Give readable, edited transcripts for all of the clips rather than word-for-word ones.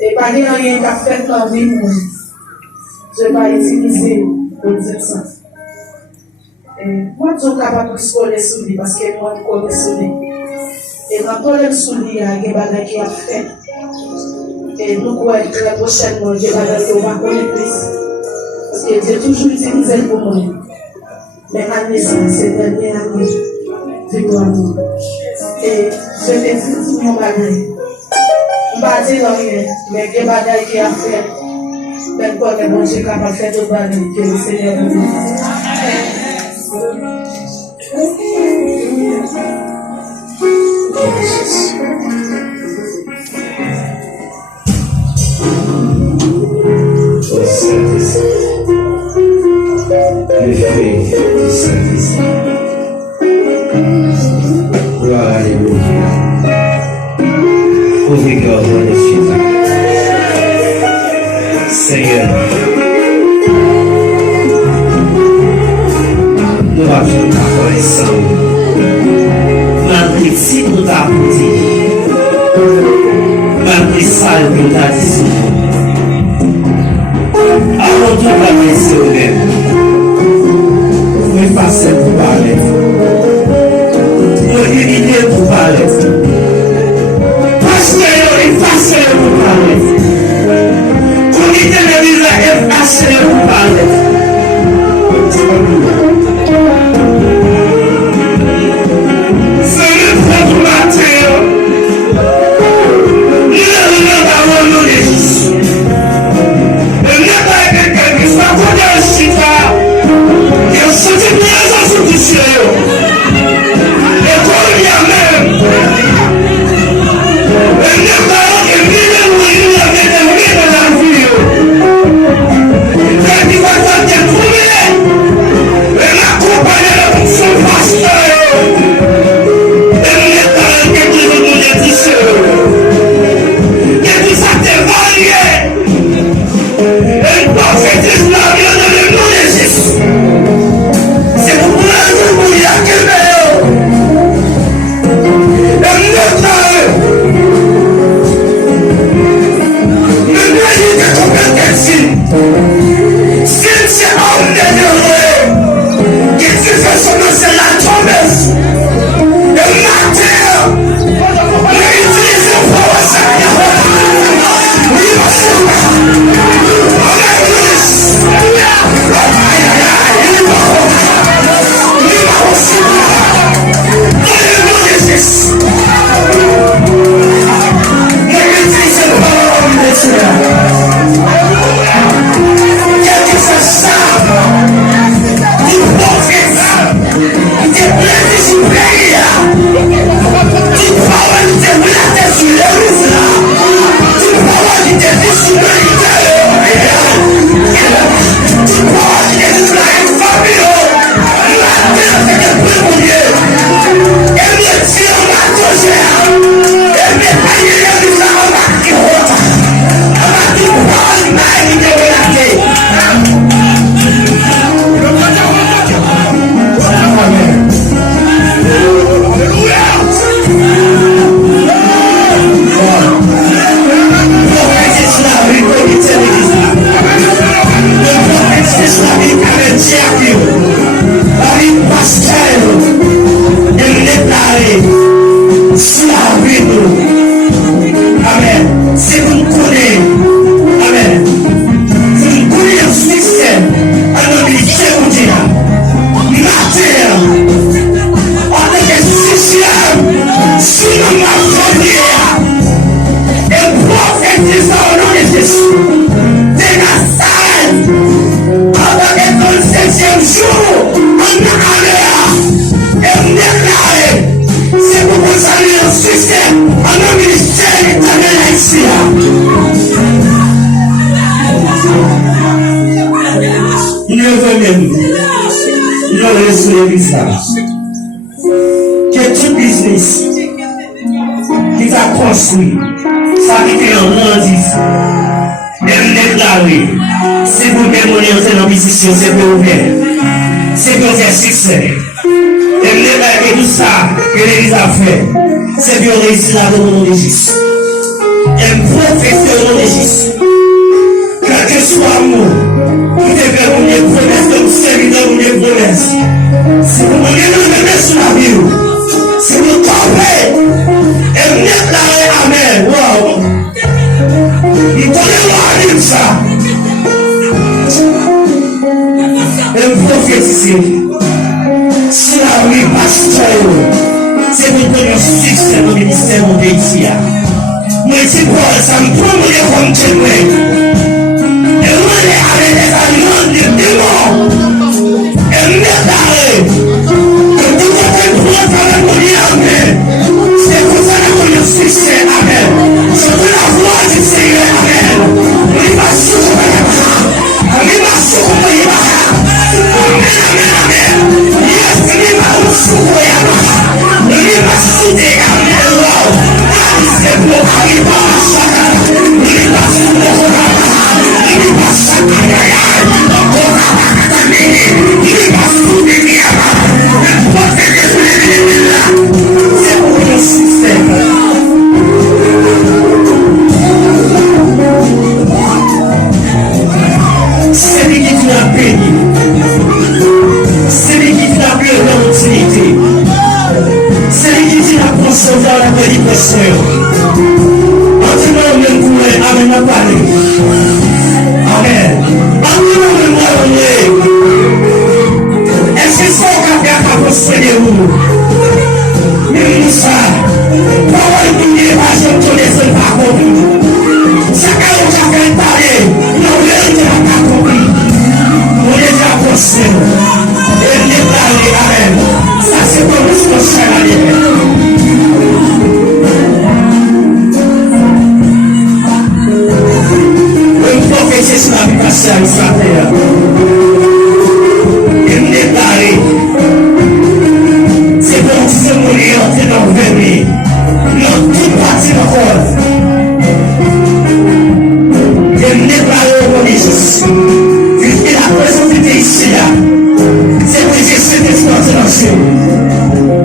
Et pas de rien qu'à faire dans la vie, je vais pas utiliser pour dire ça. Moi, je suis capable de coller sur lui parce que moi, je colle sur lui. Et quand on est sur lui, il y a des bagages qui a fait. Et nous, très prochainement, des bagages qu'on va connaître plus. Parce que j'ai toujours utilisé pour moi. Mais à naissance, c'est dernier année. Victoire. Et je te dis tout mon bagage. Je ne vais pas dire rien, mais des bagages qui a fait. Même quand on est capable de faire des bagages que le Seigneur nous dit. Gloire à Alléluia. Ouvrez cœur dans les filles. Seigneur, nous allons faire ensemble. Malgré si nous t'avons dit, malgré ça que nous t'avons dit, alors tout va bien sur nous. Nous passons pour parler. Nous unir pour parler. Parce que nous passons pour parler. Unité de l'Israël est passée pour parler. C'est le propre matin. Il est là où nous les. Et il n'y a pas quelqu'un qui soit connu aussi. Toute parole qui te blâme sur l'église là. Toute parole qui te dit sur l'humanité. Toute parole qui te dit sur la famille. La terre est plus mon Dieu. Elle me tire en ma cogère. Elle me paye l'église là en ma quirote. En ma toute parole maille de relater. Amen. Amen. C'est vous connaissez. Amen. Vous connaissez le succès. Alors, il est vous dire. Matin. On est des systèmes. Sinon, ma famille. Et prophétise au nom de Jésus. De Nazareth. Avant le 7e jour. On a allé. Et déclaré. C'est pour vous saluer le succès. En un ministère éternel ici. Il veut même. Il a reçu l'église là. Que tout business qui t'a construit, ça qui était en grandisse, même déclaré, c'est pour même orienter dans la position, c'est pour ouvrir, c'est pour faire succès. Et déclarer tout ça que l'église a fait, c'est pour réussir la nom de Jésus. Et professeur au nom de Jésus. Quel que soit mot, vous devez vous promesses comme serviteur, vous promesses. Si vous voulez nous mettre sur la vie, si vous tombez et vous déclarez Amen, wow. Il connaît moi ça. Et vous prophétisez. Si la vie pasteur, c'est pour que nous succès dans le ministère de ici. Moi, c'est quoi ça me prend comme témoin. Et moi, avec les aliments de démons. Et me déclarer que tout le monde doit faire le Amen. C'est pour ça que nous succès. Amen. Je veux la voix du Seigneur. Amen. Oui, ma soeur. Oui, ma soeur. Amen, amen, amen. Yes, oui, ma soeur. Oui, ma soeur. Amen. Wow. C'est pour arriver à la chacun. Oui, ma soeur. C'est pour le système. C'est lui qui l'a béni. C'est lui qui l'a bleu dans l'utilité. C'est lui qui l'a concevoir la bénédiction. Maintenant, même pour les Amen à parler. Amen. Maintenant, même pour est-ce que c'est un gars qui a possédé vous? Mais nous ça, parole qui n'est pas, je ne connais pas compris. Chacun a fait parler, nous ne pas compris. Nous déjà possédé. Et déclaré, Amen. Ça c'est comme ce que ça a dit. Le prophète sur la vie passée à Israël. Il me déclaré. C'est bon, c'est mourir, c'est dans le venir. Dans toute partie de corps. Il me déclaré au nom de Jésus. Puisque la présence était ici là. C'est pour que Jésus est extraordinaire.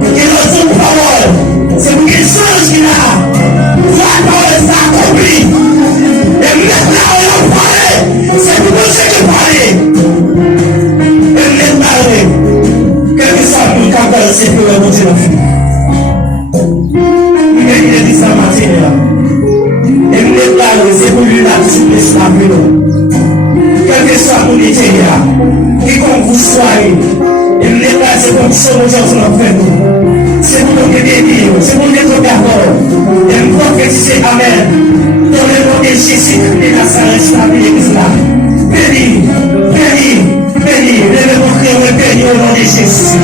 Que notre parole, c'est pour qu'il change là. La parole s'accomplit. Et maintenant, on va parler. C'est pour que je parle. Et maintenant, quel que soit le cas, c'est pour le monter la vie. Il est dit ça matin. Et maintenant, c'est pour lui la souplesse la vie. Quel que soit mon idée, qui comme vous soyez, et maintenant, c'est comme ça que nous avons fait. C'est pour nous bénir, c'est pour nous d'accord. Et nous prophétiser Amen. Dans le nom de Jésus, de Nazareth, la vie est là. Béni, béni, béni. Levez vos cœurs et bénis au nom de Jésus.